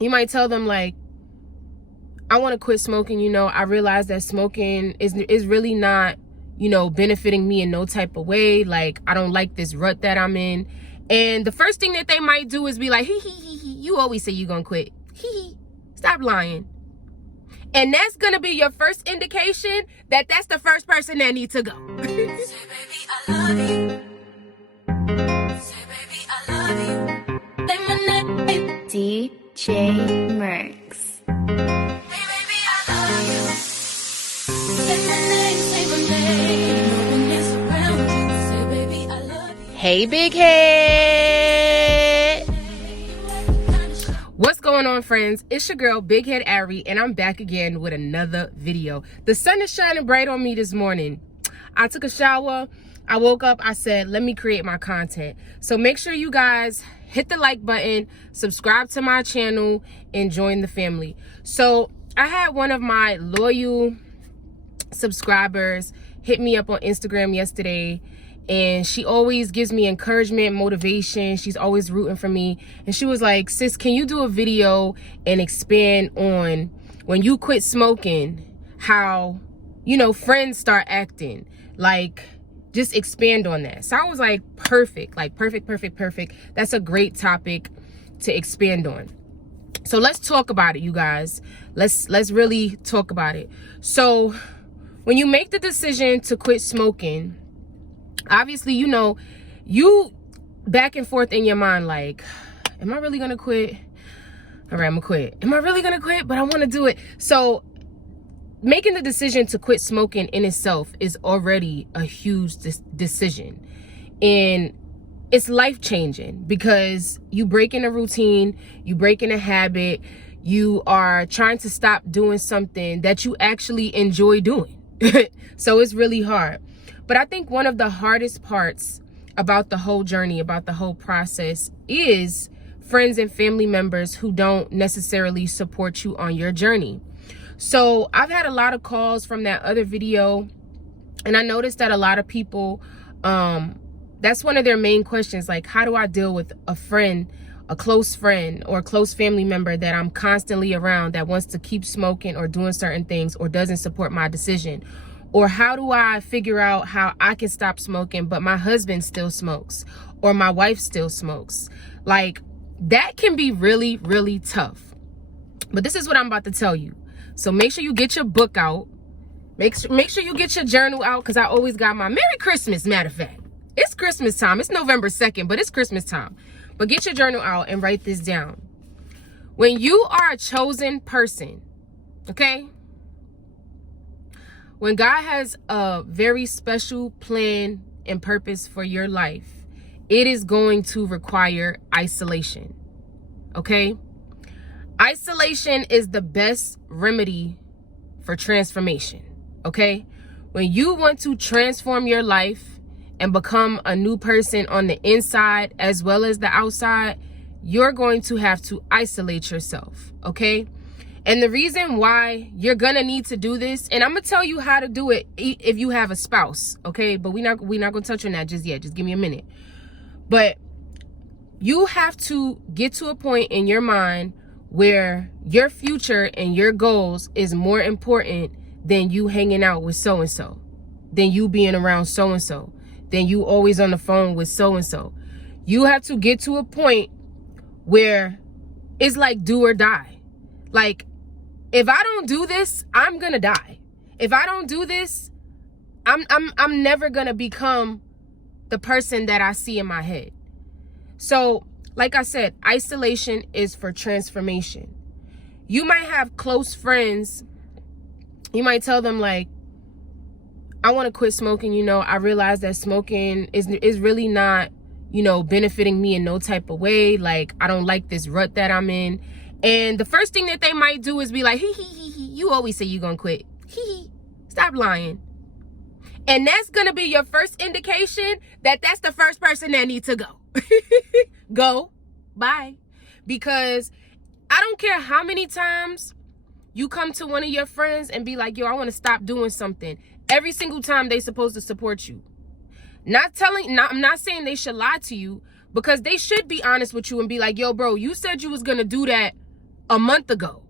You might tell them like, I want to quit smoking. I realize that smoking is really not, benefiting me in no type of way. Like, I don't like this rut that I'm in. And the first thing that they might do is be like, you always say you're going to quit. Stop lying. And that's going to be your first indication that that's the first person that needs to go. Say, baby, I love you. Say, baby, I love you. Say my name. DJ Merx. Hey, baby, I love you. Say my name, say my name. No one is around you. Say, baby, I love you. Hey, big head. What's going on, friends? It's your girl, Big Head Ari, and I'm back again with another video. The sun is shining bright on me this morning. I took a shower. I woke up. I said, let me create my content. So make sure you guys hit the like button, subscribe to my channel, and join the family. So I had one of my loyal subscribers hit me up on Instagram yesterday, and she always gives me encouragement, motivation. She's always rooting for me. And she was like, sis, can you do a video and expand on when you quit smoking, how, friends start acting? Like, just expand on that. So I was like, perfect. That's a great topic to expand on. So let's talk about it, you guys. Let's really talk about it. So when you make the decision to quit smoking, obviously, you back and forth in your mind, like, am I really gonna quit? All right, I'm gonna quit. Am I really gonna quit? But I want to do it. So making the decision to quit smoking in itself is already a huge decision, and it's life-changing because you break in a routine, you break in a habit, you are trying to stop doing something that you actually enjoy doing. So it's really hard. But I think one of the hardest parts about the whole journey, about the whole process, is friends and family members who don't necessarily support you on your journey. So I've had a lot of calls from that other video, and I noticed that a lot of people, that's one of their main questions, like, how do I deal with a friend, a close friend or a close family member that I'm constantly around that wants to keep smoking or doing certain things or doesn't support my decision? Or how do I figure out how I can stop smoking, but my husband still smokes or my wife still smokes? Like, that can be really, really tough. But this is what I'm about to tell you. So make sure you get your book out. Make sure you get your journal out, because I always got my Merry Christmas, matter of fact. It's Christmas time. It's November 2nd, but it's Christmas time. But get your journal out and write this down. When you are a chosen person, okay? When God has a very special plan and purpose for your life, it is going to require isolation, okay? Isolation is the best remedy for transformation, okay? When you want to transform your life and become a new person on the inside as well as the outside, you're going to have to isolate yourself, okay? And the reason why you're gonna need to do this, and I'm gonna tell you how to do it if you have a spouse, okay? But we're not gonna touch on that just yet. Just give me a minute. But you have to get to a point in your mind where your future and your goals is more important than you hanging out with so-and-so, than you being around so-and-so, than you always on the phone with so-and-so. You have to get to a point where it's like do or die. Like, if I don't do this, I'm gonna die. If I don't do this, I'm never gonna become the person that I see in my head. So, like I said, isolation is for transformation. You might have close friends. You might tell them like, I want to quit smoking. I realize that smoking is really not, benefiting me in no type of way. Like, I don't like this rut that I'm in. And the first thing that they might do is be like, you always say you're going to quit. Stop lying. And that's going to be your first indication that that's the first person that needs to go. Go. Bye. Because I don't care how many times you come to one of your friends and be like, yo, I want to stop doing something. Every single time they supposed to support you. I'm not saying they should lie to you, because they should be honest with you and be like, yo, bro, you said you was going to do that a month ago.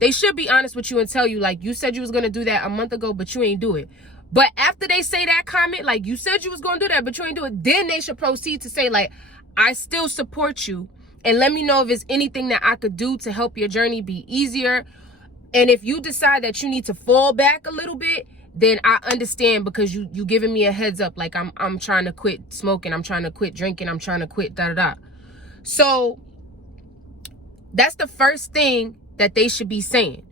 They should be honest with you and tell you, like, you said you was going to do that a month ago, but you ain't do it. But after they say that comment, like, you said you was going to do that, but you ain't do it, then they should proceed to say, like, I still support you. And let me know if there's anything that I could do to help your journey be easier. And if you decide that you need to fall back a little bit, then I understand, because you giving me a heads up. Like, I'm trying to quit smoking. I'm trying to quit drinking. I'm trying to quit da-da-da. So that's the first thing that they should be saying.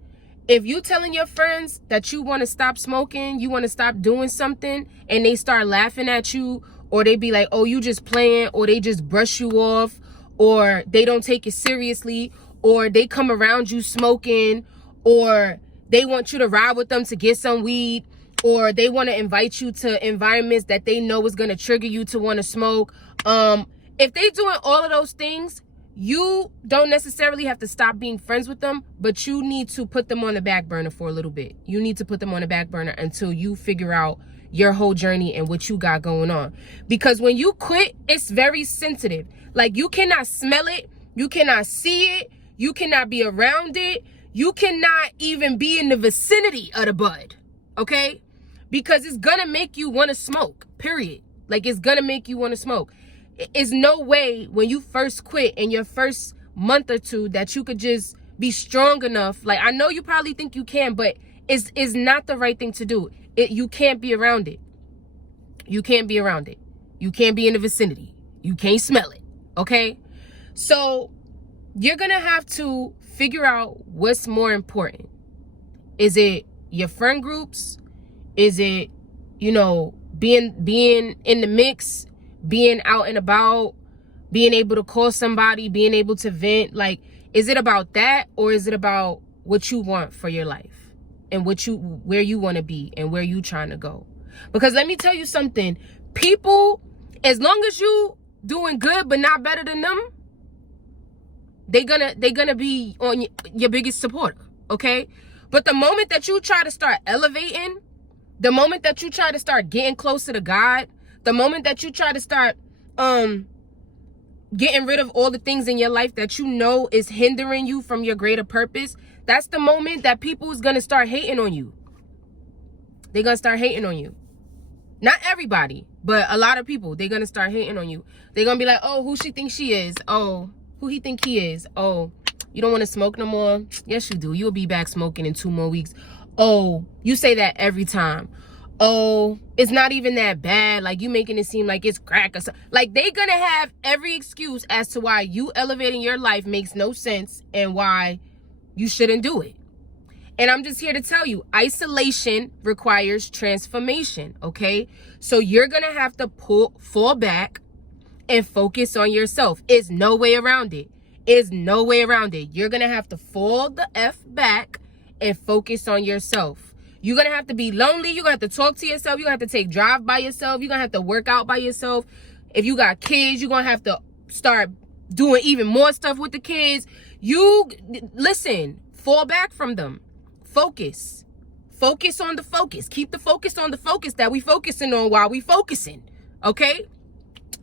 If you telling your friends that you want to stop smoking, you want to stop doing something, and they start laughing at you, or they be like, oh, you just playing, or they just brush you off, or they don't take it seriously, or they come around you smoking, or they want you to ride with them to get some weed, or they want to invite you to environments that they know is going to trigger you to want to smoke. If they doing all of those things, you don't necessarily have to stop being friends with them, but you need to put them on the back burner for a little bit. You need to put them on the back burner until you figure out your whole journey and what you got going on. Because when you quit, it's very sensitive. Like, you cannot smell it. You cannot see it. You cannot be around it. You cannot even be in the vicinity of the bud, okay? Because it's gonna make you want to smoke, period. Like, it's gonna make you want to smoke. It's no way when you first quit in your first month or two that you could just be strong enough. Like, I know you probably think you can, but it's not the right thing to do. You can't be around it. You can't be around it. You can't be in the vicinity. You can't smell it, okay? So you're gonna have to figure out what's more important. Is it your friend groups? Is it, you know, being in the mix, being out and about, being able to call somebody, being able to vent? Like, is it about that, or is it about what you want for your life and where you want to be and where you trying to go? Because let me tell you something, people, as long as you doing good but not better than them, they gonna be on your biggest supporter, okay? But the moment that you try to start elevating, the moment that you try to start getting closer to God, the moment that you try to start getting rid of all the things in your life that you know is hindering you from your greater purpose, that's the moment that people is going to start hating on you. They're going to start hating on you. Not everybody, but a lot of people, they're going to start hating on you. They're going to be like, oh, who she thinks she is? Oh, who he think he is? Oh, you don't want to smoke no more? Yes, you do. You'll be back smoking in 2 more weeks. Oh, you say that every time. Oh, it's not even that bad. Like, you making it seem like it's crack or something. Like, they gonna have every excuse as to why you elevating your life makes no sense and why you shouldn't do it. And I'm just here to tell you, isolation requires transformation, okay? So you're gonna have to fall back and focus on yourself. It's no way around it. It's no way around it. You're gonna have to fall the F back and focus on yourself. You're going to have to be lonely. You're going to have to talk to yourself. You're going to have to take drive by yourself. You're going to have to work out by yourself. If you got kids, you're going to have to start doing even more stuff with the kids. Listen, fall back from them. Focus. Focus on the focus. Keep the focus on the focus that we focusing on while we focusing. Okay?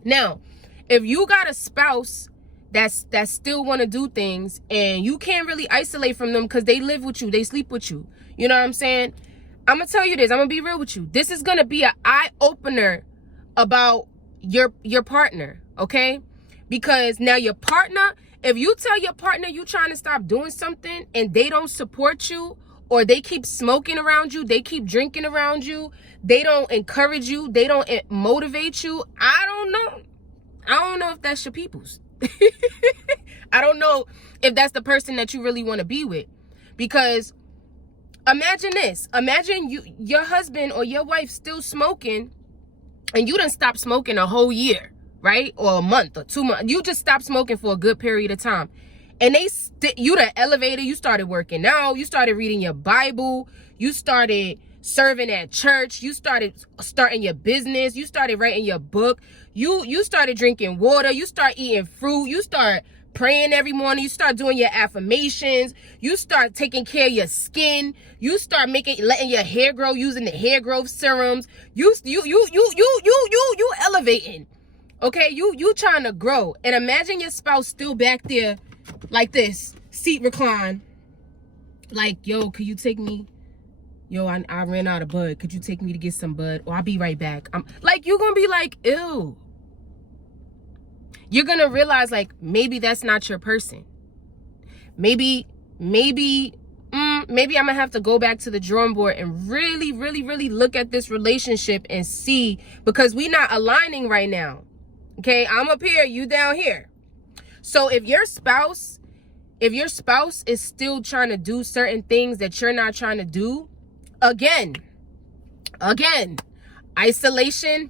Now, if you got a spouse that still want to do things and you can't really isolate from them because they live with you, they sleep with you. You know what I'm saying? I'm going to tell you this. I'm going to be real with you. This is going to be an eye-opener about your partner, okay? Because now your partner, if you tell your partner you trying to stop doing something and they don't support you, or they keep smoking around you, they keep drinking around you, they don't encourage you, they don't motivate you, I don't know if that's your people's. I don't know if that's the person that you really want to be with. Because imagine this. Imagine your husband or your wife still smoking and you done stopped smoking a whole year, right? Or a month or 2 months. You just stopped smoking for a good period of time. And you done elevated, you started working out, you started reading your Bible, you started serving at church, you started starting your business, you started writing your book, you started drinking water, you start eating fruit, you start praying every morning, you start doing your affirmations, you start taking care of your skin, you start letting your hair grow using the hair growth serums, you elevating, okay? You trying to grow. And imagine your spouse still back there like this, seat recline. Like, yo, could you take me? Yo, I ran out of bud. Could you take me to get some bud? Or I'll be right back. Like, you're going to be like, ew. You're going to realize, like, maybe that's not your person. Maybe I'm going to have to go back to the drawing board and really look at this relationship and see, because we're not aligning right now. Okay, I'm up here, you down here. So if your spouse is still trying to do certain things that you're not trying to do, again, isolation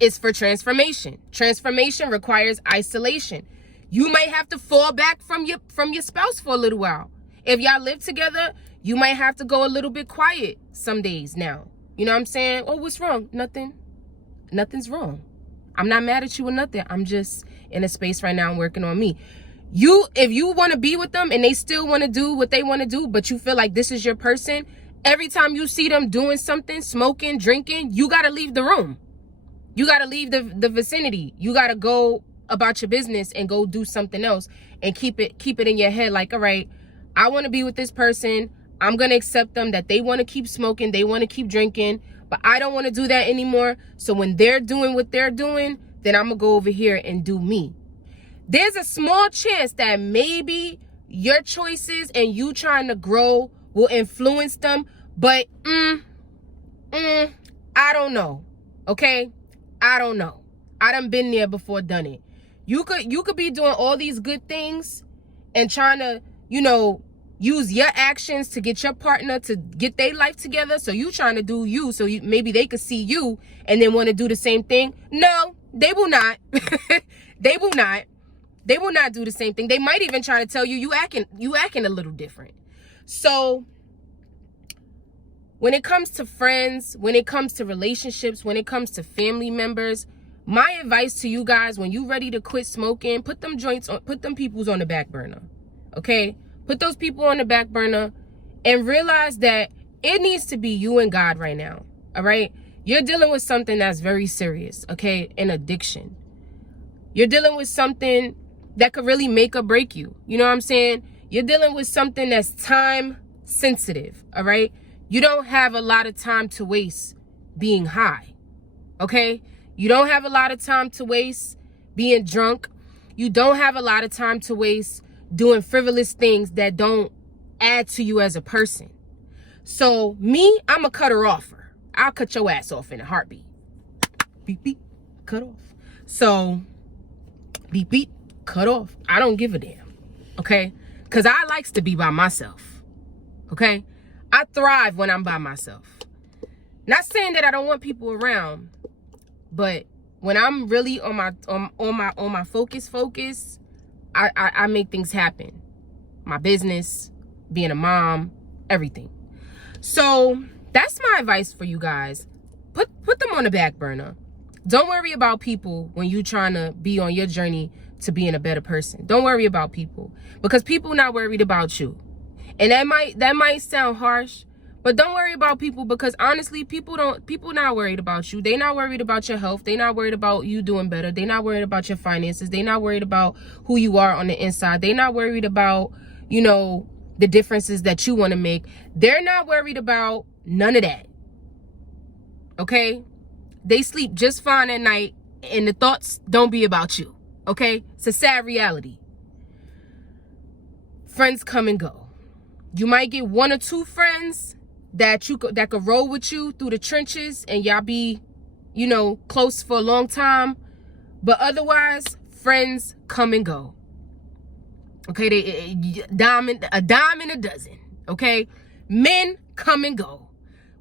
is for transformation. Transformation requires isolation. You might have to fall back from your spouse for a little while. If y'all live together, you might have to go a little bit quiet some days now. You know what I'm saying? Oh, what's wrong? Nothing. Nothing's wrong. I'm not mad at you or nothing. I'm just in a space right now. I'm working on me. If you want to be with them and they still want to do what they want to do, but you feel like this is your person, every time you see them doing something, smoking, drinking, you got to leave the room. You got to leave the vicinity. You got to go about your business and go do something else and keep it in your head. Like, all right, I want to be with this person. I'm going to accept them, that they want to keep smoking. They want to keep drinking, but I don't want to do that anymore. So when they're doing what they're doing, then I'm going to go over here and do me. There's a small chance that maybe your choices and you trying to grow will influence them. But I don't know. Okay? I don't know. I done been there before, done it. You could be doing all these good things and trying to, use your actions to get your partner to get their life together. So you trying to do you, so maybe they could see you and then want to do the same thing. No, they will not. They will not. They will not do the same thing. They might even try to tell you you acting a little different. So when it comes to friends, when it comes to relationships, when it comes to family members, my advice to you guys, when you ready to quit smoking, put them peoples on the back burner. Okay? Put those people on the back burner and realize that it needs to be you and God right now. All right? You're dealing with something that's very serious, okay? An addiction. You're dealing with something that could really make or break you. You know what I'm saying? You're dealing with something that's time sensitive, all right? You don't have a lot of time to waste being high, okay? You don't have a lot of time to waste being drunk. You don't have a lot of time to waste doing frivolous things that don't add to you as a person. So me, I'm a cutter offer. I'll cut your ass off in a heartbeat. Beep, beep, cut off. So, beep, beep, cut off. I don't give a damn, okay? Because I likes to be by myself, okay? I thrive when I'm by myself. Not saying that I don't want people around, but when I'm really on my focus, I make things happen. My business, being a mom, everything. So that's my advice for you guys. Put them on the back burner. Don't worry about people when you're trying to be on your journey to being a better person. Don't worry about people, because people not worried about you. And that might sound harsh, but don't worry about people, because honestly, people not worried about you. They not worried about your health. They not worried about you doing better. They not worried about your finances. They not worried about who you are on the inside. They not worried about, the differences that you want to make. They're not worried about none of that. Okay? They sleep just fine at night, and the thoughts don't be about you. Okay? It's a sad reality. Friends come and go. You might get one or two friends that could roll with you through the trenches and y'all be, close for a long time. But otherwise, friends come and go. Okay, a dime in a dozen. Okay, men come and go,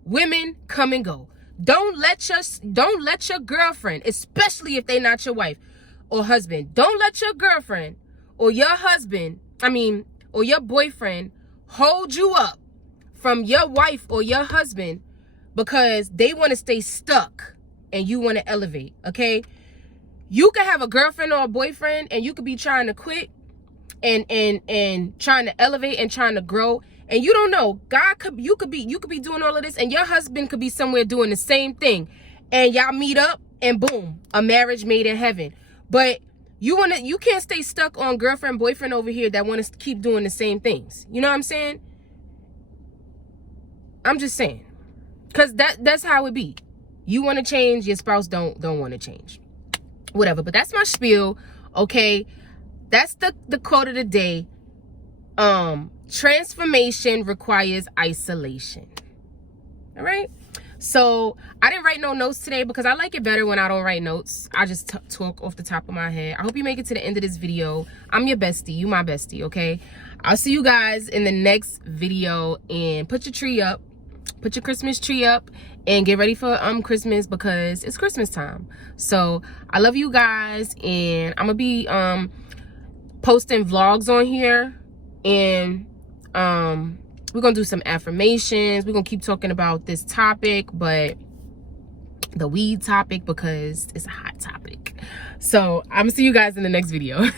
women come and go. Don't let your girlfriend, especially if they're not your wife or husband, don't let your girlfriend or your husband, or your boyfriend hold you up from your wife or your husband because they want to stay stuck and you want to elevate. Okay, you could have a girlfriend or a boyfriend and you could be trying to quit and trying to elevate and trying to grow, and you don't know, you could be doing all of this and your husband could be somewhere doing the same thing, and y'all meet up and boom, a marriage made in heaven. But You can't stay stuck on girlfriend, boyfriend over here that want to keep doing the same things. You know what I'm saying? I'm just saying. Because that's how it be. You want to change, your spouse don't want to change. Whatever. But that's my spiel. Okay. That's the quote of the day. Transformation requires isolation. All right. So I didn't write no notes today because I like it better when I don't write notes. I just talk off the top of my head. I hope you make it to the end of this video. I'm your bestie. You my bestie. Okay. I'll see you guys in the next video, and put your tree up. Put your Christmas tree up and get ready for Christmas, because it's Christmas time. So I love you guys, and I'm gonna be posting vlogs on here, and we're gonna do some affirmations. We're gonna keep talking about this topic, but the weed topic, because it's a hot topic. So I'm gonna see you guys in the next video.